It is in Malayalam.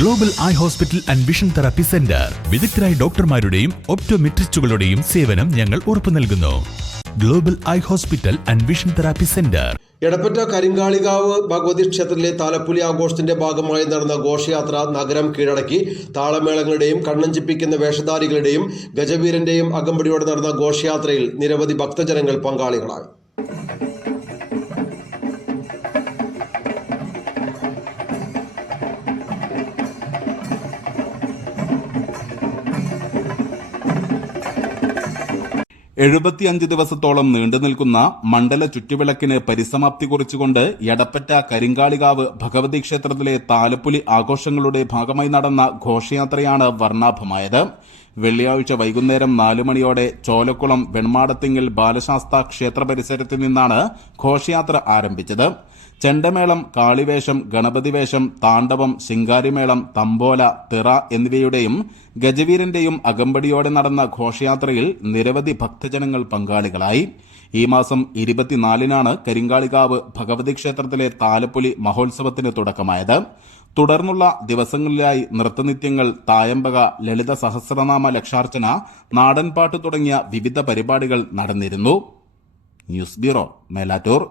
Global eye hospital and vision therapy centre വിദഗ്ധരായ ഡോക്ടർമാരുടെയും ഒപ്റ്റോമെട്രിസ്റ്റുകളുടെയും സേവനം ഞങ്ങൾ ഉറപ്പു നൽകുന്നു. Global eye hospital and vision therapy centre Edappatta Karinkalikavu Bhagavathi ക്ഷേത്രത്തിലെ താലപ്പുലി ആഘോഷത്തിന്റെ ഭാഗമായി നടന്ന ഘോഷയാത്ര നഗരം കീഴടക്കി. താളമേളങ്ങളുടെയും കണ്ണഞ്ചിപ്പിക്കുന്ന വേഷധാരികളുടെയും ഗജവീരന്റെയും അകമ്പടിയോടെ നടന്ന ഘോഷയാത്രയിൽ നിരവധി ഭക്തജനങ്ങൾ പങ്കാളികളായി. എഴുപത്തിയഞ്ച് ദിവസത്തോളം നീണ്ടു നിൽക്കുന്ന മണ്ഡല ചുറ്റുവിളക്കിന് പരിസമാപ്തി കുറിച്ചുകൊണ്ട് എടപ്പറ്റ കരിങ്കാളികാവ് ഭഗവതി ക്ഷേത്രത്തിലെ താലപ്പുലി ആഘോഷങ്ങളുടെ ഭാഗമായി നടന്ന ഘോഷയാത്രയാണ് വർണാഭമായത്. വെള്ളിയാഴ്ച വൈകുന്നേരം നാലു മണിയോടെ ചോലക്കുളം വെൺമാടത്തിങ്ങിൽ ബാലശാസ്ത ക്ഷേത്ര പരിസരത്ത് നിന്നാണ് ഘോഷയാത്ര ആരംഭിച്ചത്. ചെണ്ടമേളം കാളിവേഷം ഗണപതിവേഷം താണ്ഡവം ശിങ്കാരിമേളം തമ്പോല തിറ എന്നിവയുടെയും ഗജവീരന്റെയും അകമ്പടിയോടെ നടന്ന ഘോഷയാത്രയിൽ നിരവധി ഭക്തജനങ്ങൾ പങ്കാളികളായി. ഈ മാസം ഇരുപത്തിനാലിനാണ് കരിങ്കാളികാവ് ഭഗവതി ക്ഷേത്രത്തിലെ താലപ്പൊലി മഹോത്സവത്തിന് തുടക്കമായത്. തുടർന്നുള്ള ദിവസങ്ങളിലായി നൃത്തനിത്യങ്ങൾ തായമ്പക ലളിത സഹസ്രനാമ ലക്ഷാർച്ചന നാടൻപാട്ട് തുടങ്ങിയ വിവിധ പരിപാടികൾ നടന്നിരുന്നു. News bureau Melattur.